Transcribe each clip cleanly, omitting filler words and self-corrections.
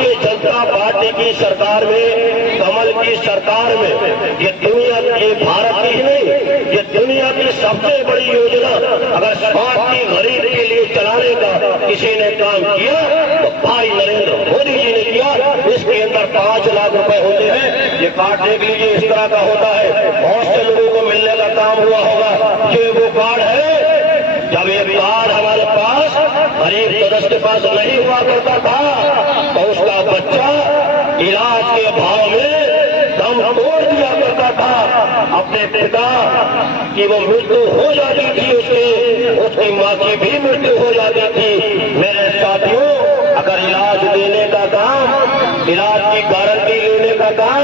Bharatiya Janata party की सरकार में, कमल की सरकार में ये दुनिया, ये भारत की ही नहीं, ये दुनिया की सबसे बड़ी योजना अगर समाज की गरीब के लिए चलाने का किसी ने काम किया तो भाई नरेंद्र मोदी जी ने किया। इसके अंदर 5 लाख रुपए होते हैं। ये कार्ड देख लीजिए, इस तरह का होता है। बहुत से लोगों को मिलने का काम हुआ होगा। ये वो कार्ड है। जब ये कार्ड हमारे पास गरीब सदस्य के पास नहीं हुआ करता था तो उसका बच्चा इलाज के अभाव में दम तोड़ दिया करता था। अपने पिता की वो मृत्यु हो जाती थी, उसकी माँ की भी मृत्यु हो जाती थी। मेरे साथियों, अगर इलाज देने का काम, इलाज की गारंटी लेने का काम,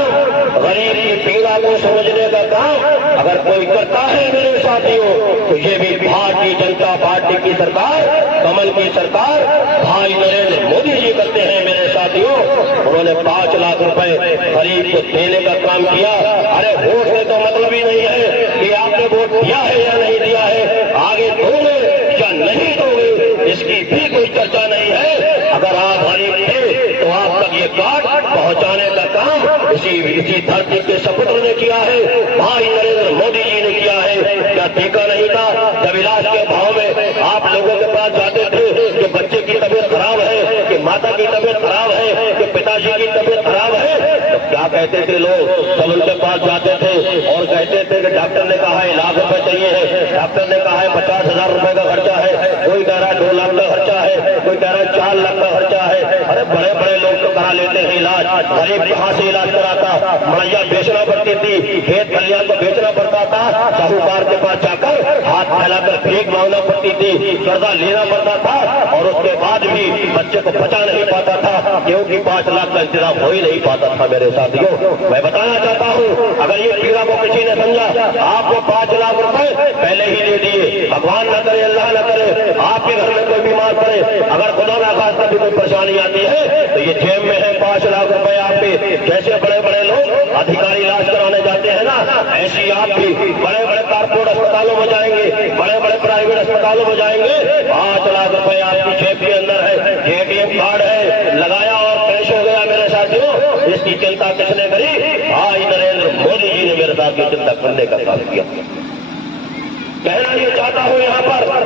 गरीब की पीड़ा को समझने का काम अगर कोई करता है मेरे साथियों, तो ये भी भारतीय जनता पार्टी की सरकार, कमल की सरकार, भाई नरेंद्र मोदी जी करते हैं मेरे साथियों। उन्होंने 5 लाख रुपए गरीब को देने का काम किया। अरे वोट से तो मतलब ही नहीं है कि आपने वोट दिया है या नहीं दिया है, आगे दोगे या नहीं दोगे, इसकी भी कोई चर्चा नहीं है। अगर आप गरीब थे तो आप तक ये कार्ड पहुंचाने का काम इसी धरती के सपुत्र ने किया है, भाई नरेंद्र मोदी जी ने किया है। क्या देखा नहीं था जब इलाज के भाव में आप लोगों के पास जाते थे कि बच्चे की तबीयत खराब है, कि माता की तबीयत खराब है, कि पिताजी की तबीयत खराब है, तो क्या कहते थे लोग? सब उनके पास जाते थे और कहते थे कि डॉक्टर ने कहा है 1 लाख रुपए चाहिए है, डॉक्टर ने कहा है 50,000 रुपए का खर्चा है, कोई कह रहा है 2 लाख का खर्चा है, कोई कह रहा है 4 लाख का खर्चा है। अरे बड़े बड़े लोग तो करा लेते हैं इलाज, गरीब कहाँ से इलाज कराता? मड़ैया बेचना पड़ती थी, खेत खलियान को बेचना पड़ता था, साहूकार के पास जाकर हाथ फैलाकर भीख मांगना पड़ती थी, कर्जा लेना पड़ता था और उसके बाद भी बच्चे को बचा नहीं पाता था, क्योंकि 5 लाख का इंतजाम हो ही नहीं पाता था। मेरे साथियों, मैं बताना चाहता हूँ, अगर ये पीड़ा को किसी ने समझा, आपको 5 लाख रुपए पहले ही दे दिए। भगवान न करे, अल्लाह न करे, आपके घर में कोई बीमार पड़े, अगर खुदा ना खास्ता भी कोई परेशानी आती है तो ये जेब में है 5 लाख रुपए आपके। जैसे बड़े बड़े लोग अधिकारी इलाज कराने जाते हैं ना, ऐसी आप भी बड़े बड़े कारपोरेट अस्पतालों में जाएंगे, बड़े बड़े प्राइवेट अस्पतालों में जाएंगे, 5 लाख रुपए आपकी जेब के अंदर है, एटीएम कार्ड है, लगाया और कैश हो गया। मेरे साथियों, इसकी चिंता किसने करी? भाई नरेंद्र मोदी जी ने मेरे साथ की चिंता करने का काम किया। कहना ये चाहता हूं यहाँ पर